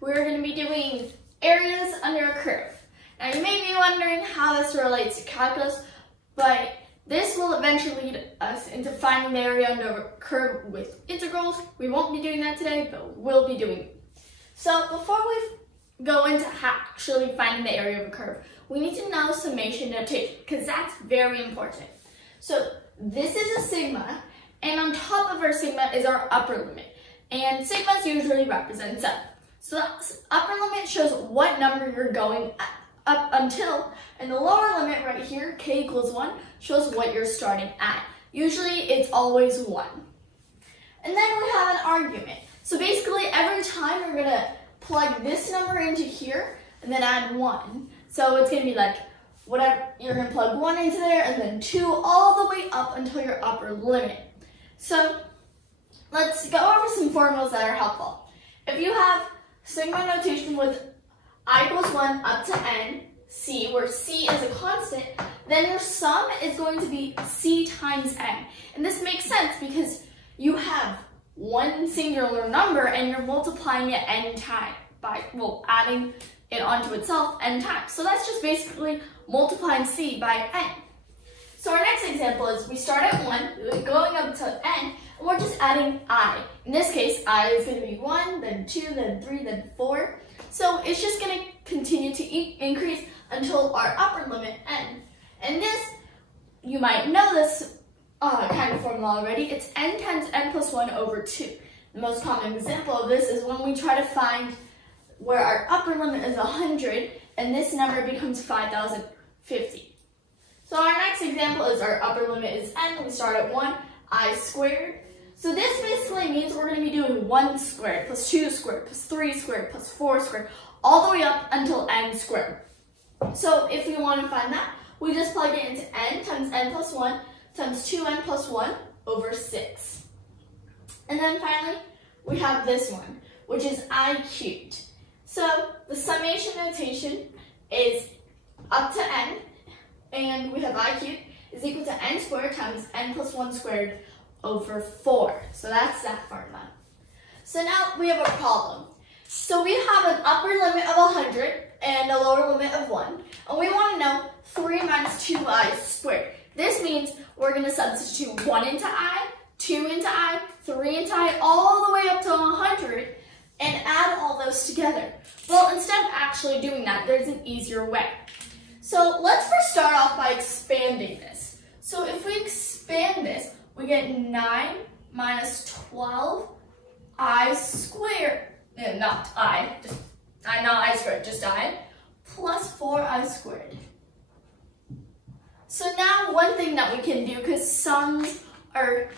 we're going to be doing areas under a curve. Now you may be wondering how this relates to calculus, but this will eventually lead us into finding the area under a curve with integrals. We won't be doing that today, but we'll be doing it. So before we go into actually finding the area of a curve, we need to know summation notation, because that's very important. So this is a sigma, and on top of our sigma is our upper limit. And sigmas usually represent 7. So the upper limit shows what number you're going up until, and the lower limit right here, k equals 1, shows what you're starting at. Usually it's always 1. And then we have an argument. So basically every time you're going to plug this number into here and then add 1. So it's going to be like whatever, you're going to plug 1 into there and then 2 all the way up until your upper limit. So let's go over some formulas that are helpful. If you have sigma notation with I equals 1 up to n, c, where c is a constant, then your sum is going to be c times n. And this makes sense because you have one singular number and you're multiplying it n times by, well, adding it onto itself n times. So that's just basically multiplying c by n. So our next example is we start at 1, going up to n, and we're just adding I. In this case, I is going to be 1, then 2, then 3, then 4. So it's just going to continue to increase until our upper limit n. And this, you might know this kind of formula already. It's n times n plus 1 over 2. The most common example of this is when we try to find where our upper limit is 100 and this number becomes 5,050. So our next example is our upper limit is n. We start at 1, I squared. So this basically means we're going to be doing 1 squared plus 2 squared plus 3 squared plus 4 squared all the way up until n squared. So if we want to find that, we just plug it into n times n plus 1 times 2n plus 1 over 6. And then finally, we have this one, which is I cubed. So the summation notation is up to n, and we have I cubed is equal to n squared times n plus 1 squared over 4. So that's that formula. So now we have a problem. So we have an upper limit of 100 and a lower limit of 1. And we want to know 3 minus 2i squared. This means we're going to substitute 1 into I, 2 into I, 3 into I, all the way up to 100 and add all those together. Well, instead of actually doing that, there's an easier way. So let's first start off by expanding this. So if we expand this, we get 9 minus 12i squared, no, not I, not I squared, just I, plus 4i squared. So now one thing that we can do, because sums are,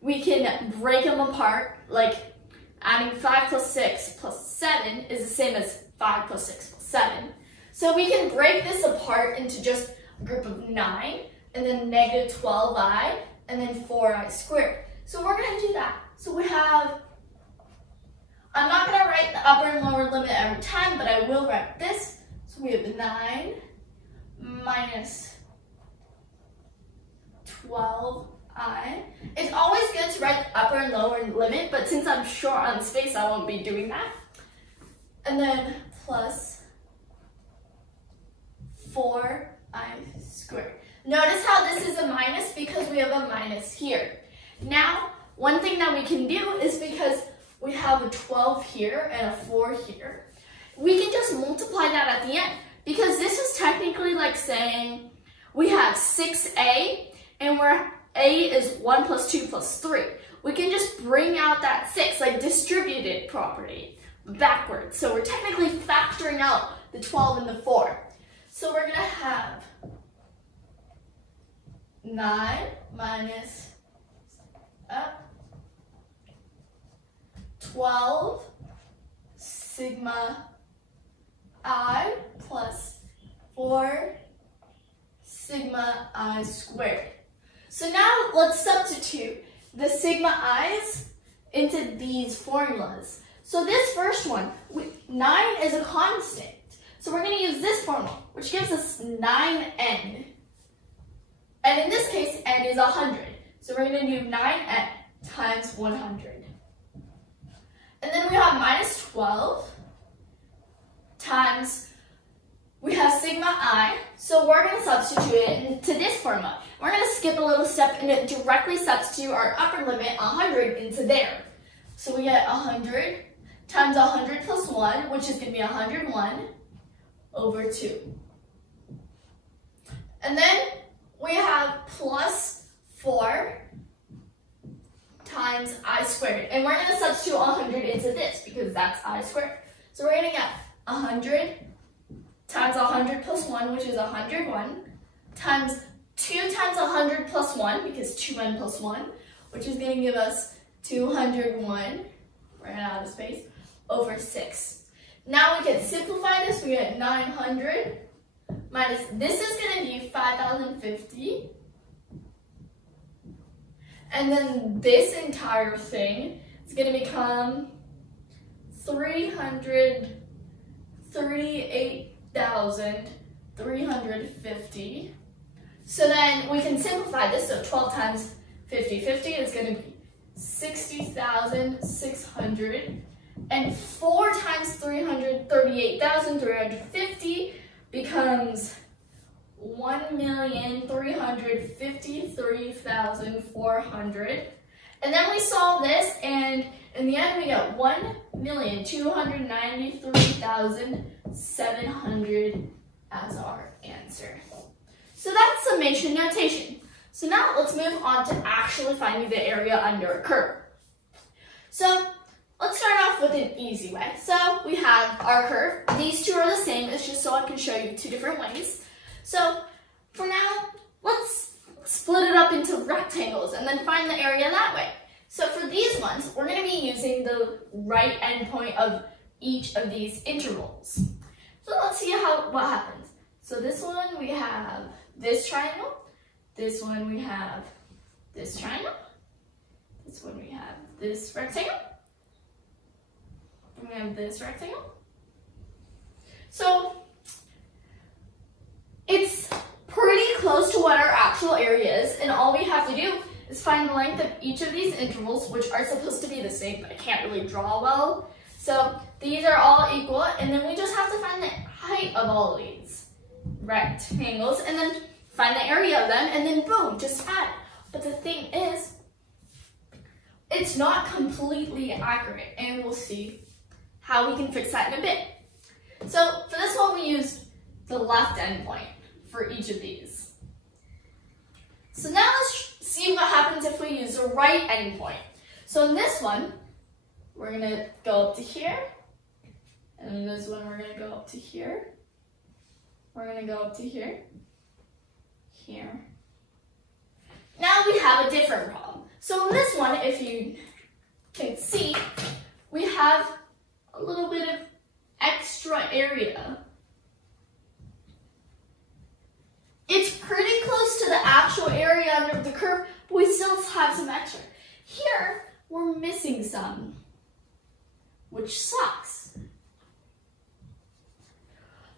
we can break them apart, like adding 5 plus 6 plus 7 is the same as 5 plus 6 plus 7. So we can break this apart into just a group of 9, and then negative 12i, and then 4i squared. So we're going to do that. So we have, I'm not going to write the upper and lower limit every time, but I will write this. So we have 9 minus 12i. It's always good to write the upper and lower limit, but since I'm short on space, I won't be doing that. And then plus 4i squared. Notice how this is a minus because we have a minus here. Now, one thing that we can do is because we have a 12 here and a 4 here, we can just multiply that at the end, because this is technically like saying we have 6a and where a is 1 plus 2 plus 3. We can just bring out that 6, like distributed property, backwards. So we're technically factoring out the 12 and the 4. So we're going to have 9 minus 12 sigma I plus 4 sigma I squared. So now let's substitute the sigma i's into these formulas. So this first one, 9 is a constant. So we're going to use this formula, which gives us 9n. And in this case, n is 100. So we're going to do 9n times 100. And then we have minus 12 times we have sigma I, so we're going to substitute it into this formula. We're going to skip a little step and directly substitute our upper limit 100 into there. So we get 100 times 100 plus 1, which is going to be 101 over 2. And then we have plus 4 times I squared. And we're going to substitute 100 into this because that's I squared. So we're going to get 100 times 100 plus 1, which is 101, times 2 times 100 plus 1, because 2n plus 1, which is going to give us 201, ran out of space, over 6. Now we can simplify this. We get 900 minus, this is going to be 5,050. And then this entire thing is going to become 338,350. So then we can simplify this. So 12 times 50 is going to be 60,600. And 4 times 338,350 becomes 1,353,400. And then we solve this, and in the end we get 1,293,700 as our answer. So that's summation notation. So now let's move on to actually finding the area under a curve. So let's start off with an easy way. So we have our curve. These two are the same. It's just so I can show you two different ways. So for now, let's split it up into rectangles and then find the area that way. So for these ones, we're going to be using the right endpoint of each of these intervals. So let's see what happens. So this one we have this triangle. This one we have this triangle. This one we have this rectangle. And we have this rectangle. So it's pretty close to what our actual area is, and all we have to do is find the length of each of these intervals, which are supposed to be the same, but I can't really draw well. So these are all equal, and then we just have to find the height of all of these rectangles, and then find the area of them, and then boom, just add. But the thing is, it's not completely accurate, and we'll see how we can fix that in a bit. So for this one, we use the left endpoint for each of these. So now let's see what happens if we use the right endpoint. So in this one, we're going to go up to here. And in this one, we're going to go up to here. We're going to go up to here. Here. Now we have a different problem. So in this one, if you can see, we have a little bit of extra area. It's pretty close to the actual area under the curve, but we still have some extra. Here, we're missing some, which sucks.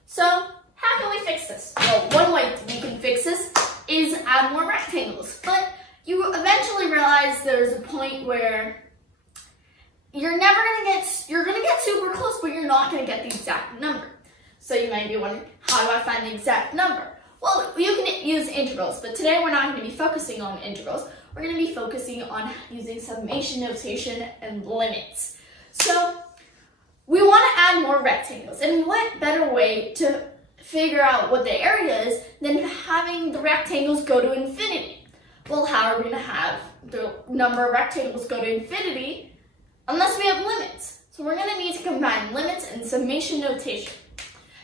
So, how can we fix this? Well, one way we can fix this is add more rectangles, but you eventually realize there's a point where you're gonna get super close, but you're not gonna get the exact number. So you might be wondering, how do I find the exact number? Well, you can use integrals, but today we're not going to be focusing on integrals. We're going to be focusing on using summation notation and limits. So we want to add more rectangles, and what better way to figure out what the area is than having the rectangles go to infinity? Well, how are we going to have the number of rectangles go to infinity unless we have limits? So we're going to need to combine limits and summation notation.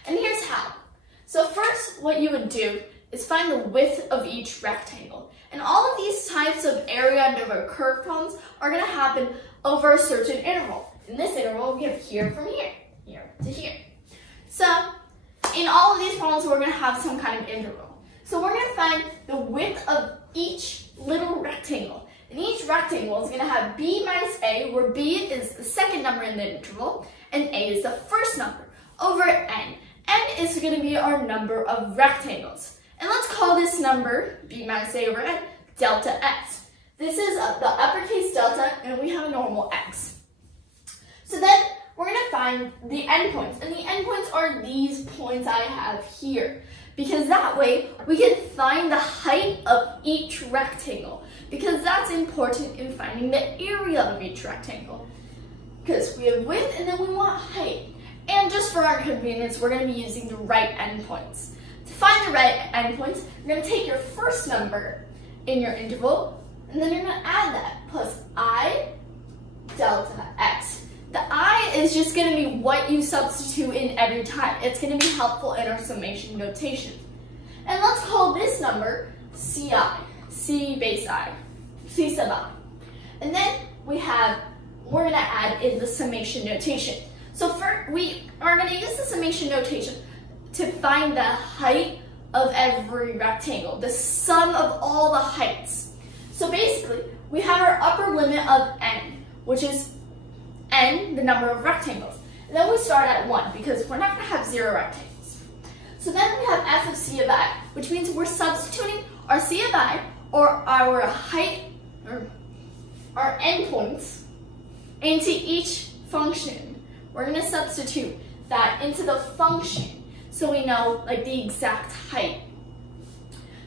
And here's how. So first, what you would do is find the width of each rectangle. And all of these types of area under a curve problems are going to happen over a certain interval. In this interval, we have here from here, here to here. So in all of these problems, we're going to have some kind of interval. So we're going to find the width of each little rectangle. And each rectangle is going to have b minus a, where b is the second number in the interval, and a is the first number, over n. N is going to be our number of rectangles. And let's call this number, b minus a over n, delta x. This is the uppercase delta, and we have a normal x. So then we're going to find the endpoints. And the endpoints are these points I have here. Because that way, we can find the height of each rectangle. Because that's important in finding the area of each rectangle. Because we have width and then we want height. And just for our convenience, we're going to be using the right endpoints. To find the right endpoints, you're going to take your first number in your interval, and then you're going to add that plus I delta x. The I is just going to be what you substitute in every time. It's going to be helpful in our summation notation. And let's call this number Ci, C base I, C sub I. And then we're going to add in the summation notation. So first, we are going to use the summation notation to find the height of every rectangle, the sum of all the heights. So basically, we have our upper limit of n, which is n, the number of rectangles. And then we start at 1, because we're not going to have 0 rectangles. So then we have f of c of I, which means we're substituting our c of I, or our height, or our endpoints, into each function. We're going to substitute that into the function, so we know like the exact height.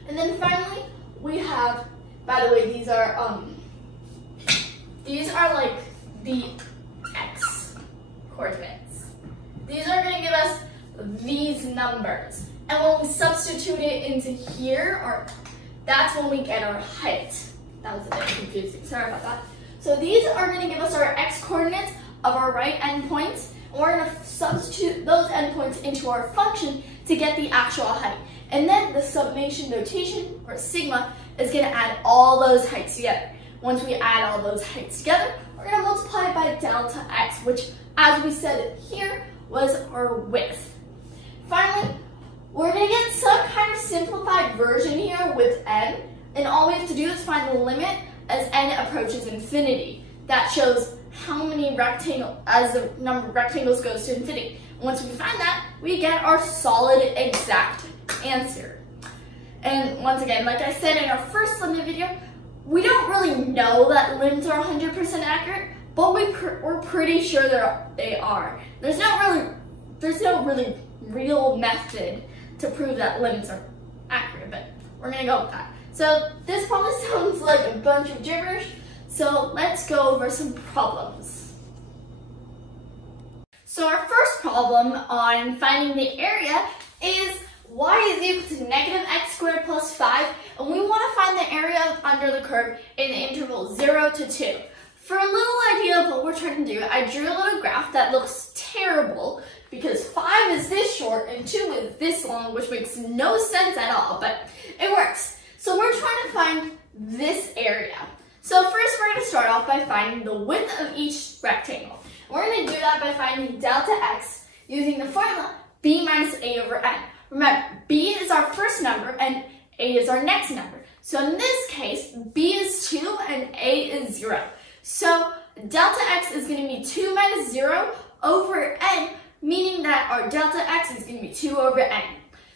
And then finally, we have, by the way, these are like the x coordinates. These are going to give us these numbers. And when we substitute it into here, or that's when we get our height. That was a bit confusing, sorry about that. So these are going to give us our x coordinates of our right endpoints. And we're going to substitute those endpoints into our function to get the actual height. And then the summation notation, or sigma, is going to add all those heights together. Once we add all those heights together, we're going to multiply it by delta x, which, as we said here, was our width. Finally, we're going to get some kind of simplified version here with n, and all we have to do is find the limit as n approaches infinity. That shows how many rectangles, as the number of rectangles goes to infinity. Once we find that, we get our solid exact answer. And once again, like I said in our first limit video, we don't really know that limits are 100% accurate, but we're pretty sure they are. There's no really real method to prove that limits are accurate, but we're gonna go with that. So this probably sounds like a bunch of gibberish, so let's go over some problems. So our first problem on finding the area is y is equal to negative x squared plus 5, and we want to find the area under the curve in the interval 0 to 2. For a little idea of what we're trying to do, I drew a little graph that looks terrible because 5 is this short and 2 is this long, which makes no sense at all, but it works. So we're trying to find this area. So first we're going to start off by finding the width of each rectangle. We're going to do that by finding delta x using the formula b minus a over n. Remember, b is our first number and a is our next number. So in this case, b is 2 and a is 0. So delta x is going to be 2 minus 0 over n, meaning that our delta x is going to be 2 over n.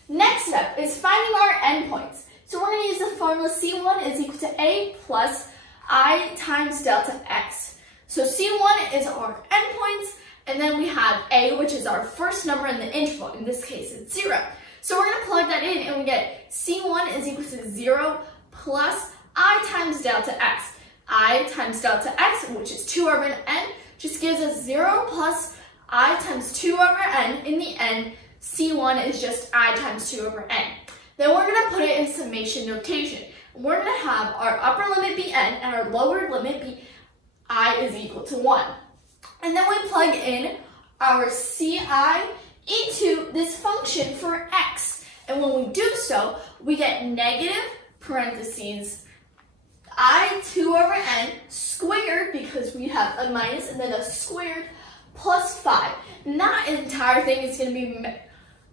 Next step is finding our endpoints. So we're going to use the formula c1 is equal to a plus I times delta x. So c1 is our endpoints, and then we have a, which is our first number in the interval. In this case, it's 0. So we're going to plug that in, and we get c1 is equal to 0 plus I times delta x. I times delta x, which is 2 over n, just gives us 0 plus I times 2 over n. In the end, c1 is just I times 2 over n. Then we're going to put it in summation notation. We're going to have our upper limit be n and our lower limit be I is equal to 1. And then we plug in our ci into this function for x. And when we do so, we get negative parentheses I 2 over n squared, because we have a minus and then a squared, plus 5. And that entire thing is going to be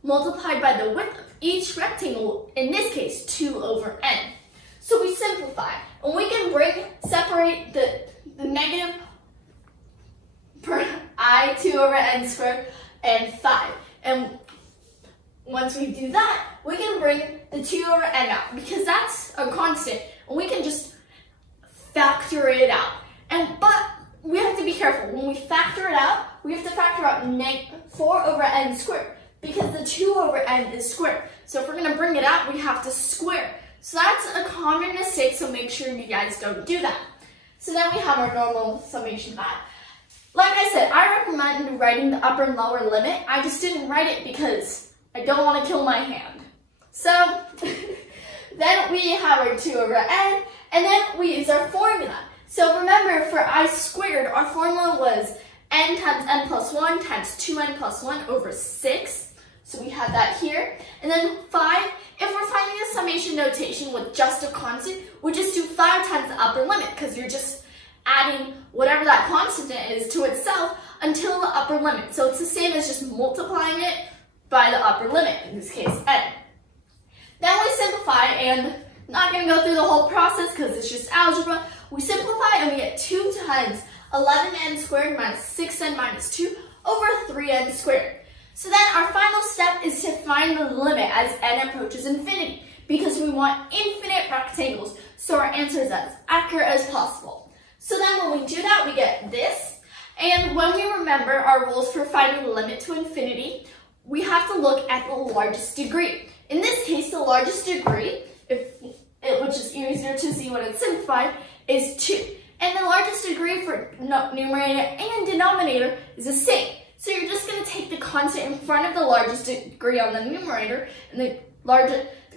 multiplied by the width of each rectangle, in this case 2 over n. So we simplify, and we can separate the negative per I 2 over n squared and 5. And once we do that, we can bring the 2 over n out, because that's a constant, and we can just factor it out. But we have to be careful. When we factor it out, we have to factor out 4 over n squared because the 2 over n is squared. So if we're going to bring it out, we have to square. So that's a common mistake, so make sure you guys don't do that. So then we have our normal summation back. Like I said, I recommend writing the upper and lower limit. I just didn't write it because I don't want to kill my hand. So then we have our 2 over n, and then we use our formula. So remember, for I squared, our formula was n times n plus 1 times 2n plus 1 over 6. So we have that here. And then 5, if we're finding a summation notation with just a constant, we just do 5 times the upper limit because you're just adding whatever that constant is to itself until the upper limit. So it's the same as just multiplying it by the upper limit, in this case, n. Then we simplify, and not going to go through the whole process because it's just algebra. We simplify and we get 2 times 11n squared minus 6n minus 2 over 3n squared. So then our final step is to find the limit as n approaches infinity because we want infinite rectangles, so our answer is as accurate as possible. So then when we do that, we get this. And when we remember our rules for finding the limit to infinity, we have to look at the largest degree. In this case, the largest degree, which is easier to see when it's simplified, is 2. And the largest degree for numerator and denominator is the same. So you're just going to take the constant in front of the largest degree on the numerator and the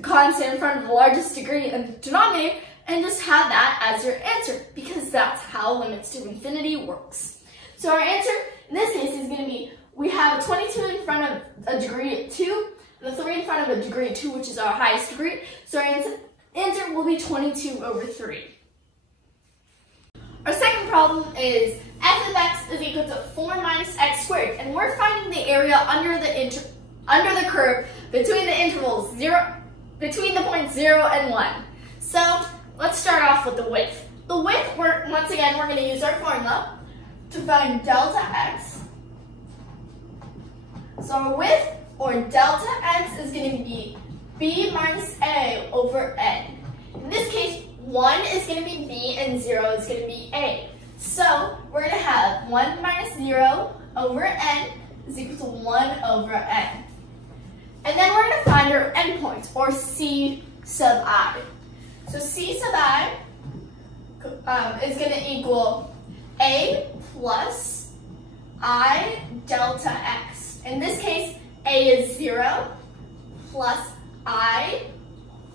constant in front of the largest degree in the denominator and just have that as your answer because that's how limits to infinity works. So our answer in this case is going to be, we have a 22 in front of a degree 2, and the 3 in front of a degree 2, which is our highest degree. So our answer will be 22 over 3. Our second problem is f of x is equal to 4 minus x squared, and we're finding the area under the curve between the intervals between the points 0 and 1. So let's start off with the width. The width, once again, we're going to use our formula to find delta x. So our width, or delta x, is going to be b minus a over n. In this case, 1 is going to be b and 0 is going to be a. So we're going to have 1 minus 0 over n is equal to 1 over n. And then we're going to find our endpoints, or c sub I. So c sub I is going to equal a plus I delta x. In this case, a is 0 plus I,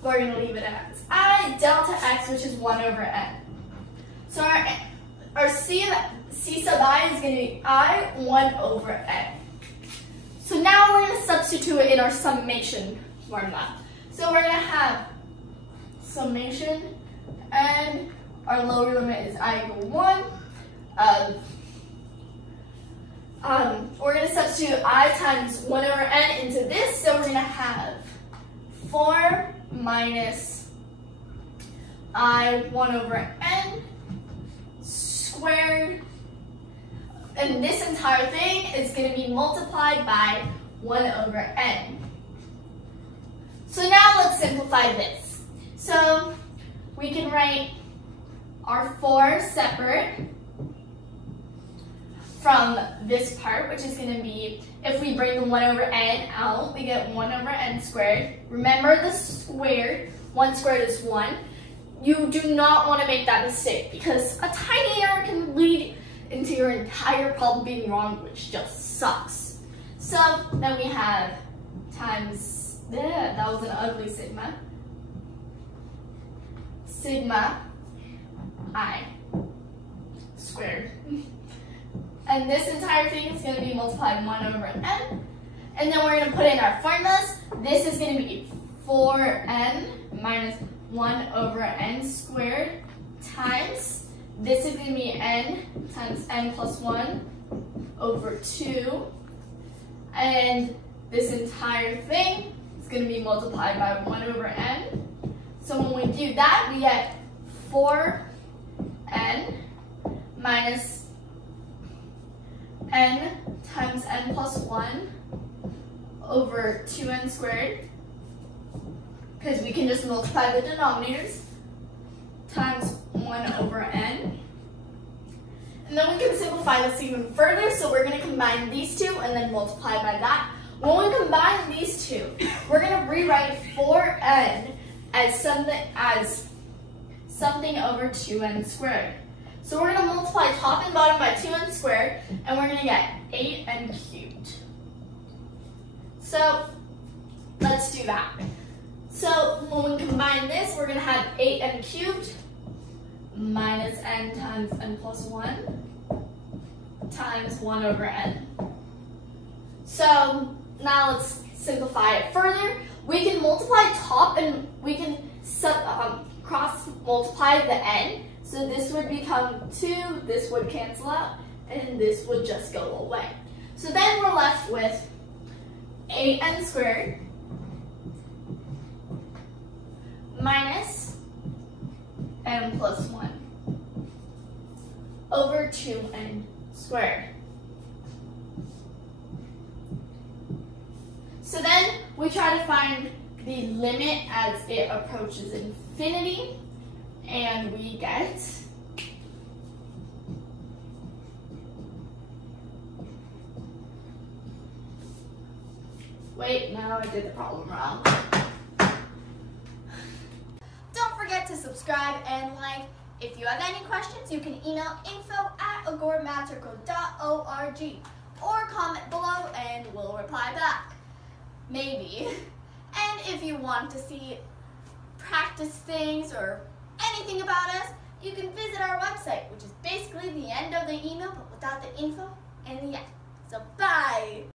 we're going to leave it as I delta x, which is 1 over n. So our c sub I is going to be I 1 over n. So now we're going to substitute it in our summation formula. So we're going to have summation, and our lower limit is I equal 1. We're going to substitute I times 1 over n into this, so we're going to have 4 minus I 1 over n squared, and this entire thing is going to be multiplied by 1 over n. So now let's simplify this. So we can write our 4 separate from this part, which is going to be, if we bring the 1 over n out, we get 1 over n squared. Remember the squared, 1 squared is 1. You do not want to make that mistake because a tiny error can lead into your entire problem being wrong, which just sucks. So then we have times, that was an ugly sigma, sigma I squared. And this entire thing is going to be multiplied 1 over n. And then we're going to put in our formulas. This is going to be 4n minus 1 over n squared times, this is going to be n times n plus 1 over 2. And this entire thing is going to be multiplied by 1 over n. So when we do that, we get 4n minus n times n plus 1 over 2n squared, because we can just multiply the denominators, times 1 over n. And then we can simplify this even further, so we're going to combine these two and then multiply by that. When we combine these two, we're going to rewrite 4n as something over 2n squared. So we're going to multiply top and bottom by 2n squared, and we're going to get 8n cubed. So let's do that. So when we combine this, we're going to have 8n cubed minus n times n plus 1 times 1 over n. So now let's simplify it further. We can multiply top and we can cross multiply the n. So this would become 2, this would cancel out, and this would just go away. So then we're left with 8n squared minus n plus 1 over 2n squared. So then we try to find the limit as it approaches infinity, and we get wait, no, I did the problem wrong. Don't forget to subscribe and like. If you have any questions, you can email info@agoramatrical.org or comment below and we'll reply back. Maybe. And if you want to see practice things or anything about us, you can visit our website, which is basically the end of the email but without the info and the end. So bye!